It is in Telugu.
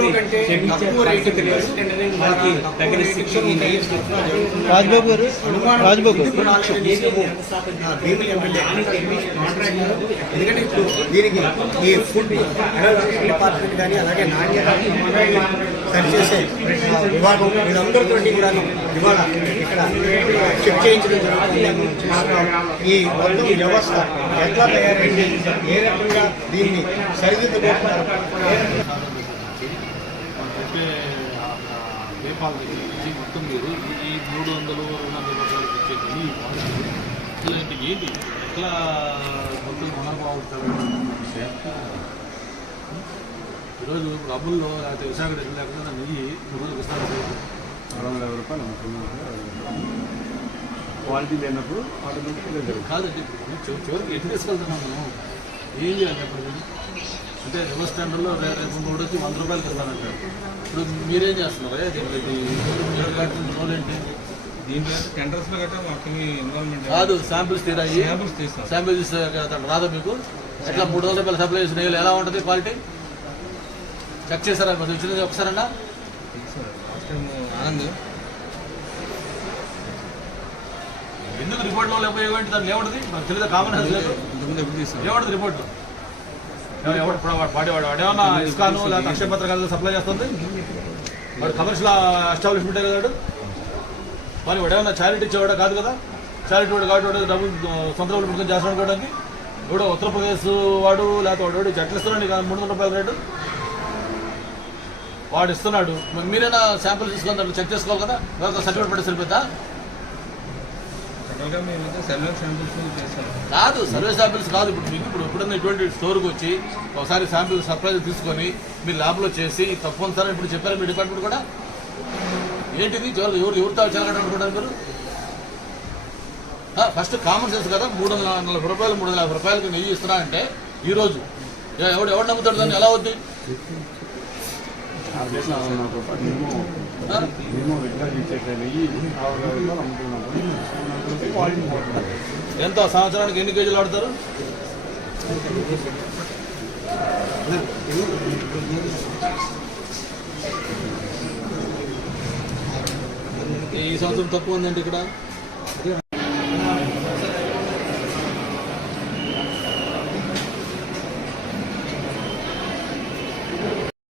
గతంలో కంటే తక్కువ రేటుకి వాళ్ళకి తగిన శిక్షణ రాజ్బాబు గారు భీముల ఎమ్మెల్యే మాట్లాడినారు. ఎందుకంటే ఇప్పుడు దీనికి ఈ ఫుడ్ డిపార్ట్మెంట్ కానీ అలాగే నాణ్యత సరిచేసే విభాగం వీళ్ళందరితో కూడా ఇవాళ ఇక్కడ చెక్ చేయించడం జరుగుతుంది. ఈ మొత్తం వ్యవస్థ ఎట్లా తయారైంది, ఏ రకంగా దీన్ని సరిదిద్దుకుంటున్నారు. నేపాల్ దగ్గర నుంచి మొత్తం మీరు ఈ 300 200 రూపాయలకి ఇచ్చేది ఇలాంటి ఏంటి ఎట్లా మొత్తం పునర్బాగుతారు. ఈరోజు అమూల్లో లేకపోతే విశాఖ దగ్గర లేకపోతే నెయ్యి రోజులకు ఇస్తారు 60 రూపాయలు క్వాలిటీ లేనప్పుడు ఆటోమేటిక్గా కాదండి. ఇప్పుడు చివరికి ఎటు తీసుకెళ్తున్నాం మనం, ఏం చేయాలి అప్పుడు? అంటే రివర్స్ టెండర్లో రేపు 3 వచ్చి 100 రూపాయలకి ఇస్తానంటారు. ఇప్పుడు మీరేం చేస్తున్నారు? రోలేంటి దీంట్లో టెండర్స్లో గట్రా మాకు ఇన్వాల్వ్మెంట్ కాదు, శాంపిల్స్ తీరాయి, శాంపిల్స్ రాదా మీకు? ఎట్లా 300 రూపాయలు సప్లై చేసిన నెయ్యిలు ఎలా ఉంటుంది క్వాలిటీ? చెక్ చేశారా? మరి వచ్చినది ఒకసారన్నా ఆనంద్ ఎందుకు రిపోర్ట్లో లేకపోతే ఏమంటే దాన్ని ఏముంటుంది మనకు తెలియదు. కామన్ హెల్త్ లేదు, ఏముంటుంది రిపోర్ట్లో? వాడు ఏమన్నా ఇస్కాను లేకపోతే అక్షయ పత్రికలు సప్లై చేస్తుంది? వాడు కమర్షియల్ ఎస్టాబ్లిష్మెంటే కదా మరి. వాడు ఏమన్నా చారిటీ ఇచ్చేవాడా కాదు కదా. చారిటీ వాడు కాబట్టి వాడు డబ్బులు సొంత డబ్బులు పెట్టుకుని చేస్తాడు అనుకోవడానికి. ఇప్పుడు ఉత్తరప్రదేశ్ వాడు లేకపోతే వాడు చెట్లు ఇస్తున్నాడు 300 రూపాయల రేటు వాడు ఇస్తున్నాడు. మీరైనా శాంపుల్ తీసుకొని చెక్ చేసుకోవాలి కదా. సర్టిఫికేట్ పెట్టి సరిపోతా? కాదు, సర్వే శాంపిల్స్ కాదు. ఇప్పుడు మీకు ఎప్పుడన్నా ఇటువంటి స్టోర్కి వచ్చి ఒకసారి శాంపిల్ సర్ప్రైజ్ తీసుకొని మీరు ల్యాబ్లో చేసి తప్పనిసరి ఇప్పుడు చెప్పారు మీ డిపార్ట్మెంట్ కూడా. ఏంటిది ఎవరితో చెలగడనుకుంటారు మీరు? ఫస్ట్ కామన్ సెన్స్ కదా. 340 రూపాయలు 350 రూపాయలకి నెయ్యి ఇస్తున్నా అంటే ఈరోజు ఎవడు నమ్ముతాడు దాన్ని? ఎలా అవుద్ది? ఎంత సంవత్సరానికి ఎన్ని కేజీలు ఆడతారు? ఈ సంవత్సరం తక్కువ ఉందండి ఇక్కడ.